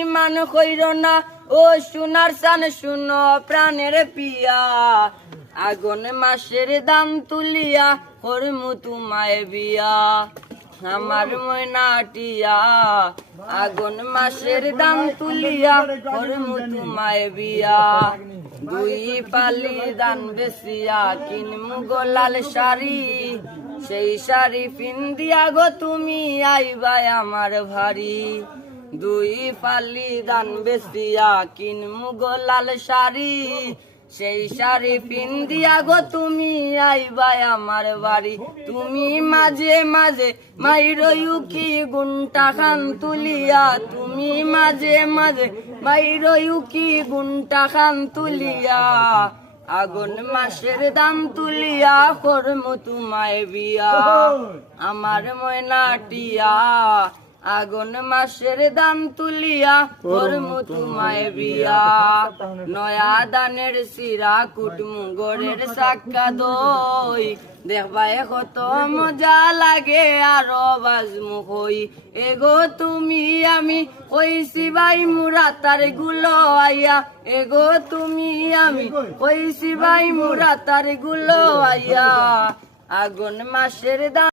ইমান কইর না ও সোনার চান শুনো প্রাণের পিয়া, আগুন মাসের দাম তুলিয়া করমু তোমায় বিয়া। আমার ময়নাটিয়া আগুন মাসের দাম তুলিয়া করমু তোমায় বিয়া। দুই পালি দান বেসিয়া কিনমু গোলাল শাড়ি, সেই শাড়ি পিন্দিয়া গো তুমি আইবাই আমার ভারি। দুই পালি দান বেসিয়া কিনমু গোলাল শাড়ি, সেই শাড়ি পিন্দিয়া গো তুমি আইবাই আমার বাড়ি। তুমি মাঝে মাঝে মাইরয়ু কি গুন্টা খান তুলিয়া, তুমি মাঝে মাঝে মাইরয়ু কি গুন্টা খান তুলিয়া, আগুন মাসের দাম তুলিয়া করমু তোমায় বিয়া। আমার ময়নাটিয়া আগুন মাসের দাম তুলিয়া করমু তোমায় বিয়া। নয়া দানের সিরা কুটমু গড়ের সাক্কা দই, দেখবাই কত মজা লাগে আরো বাজমু হই। এগো তুমি আমি কইছি ভাই মুরা তার গুলো আইয়া, এগো তুমি আমি কইছি ভাই মুরা তার গুলো আইয়া। আগুন মাসের দাম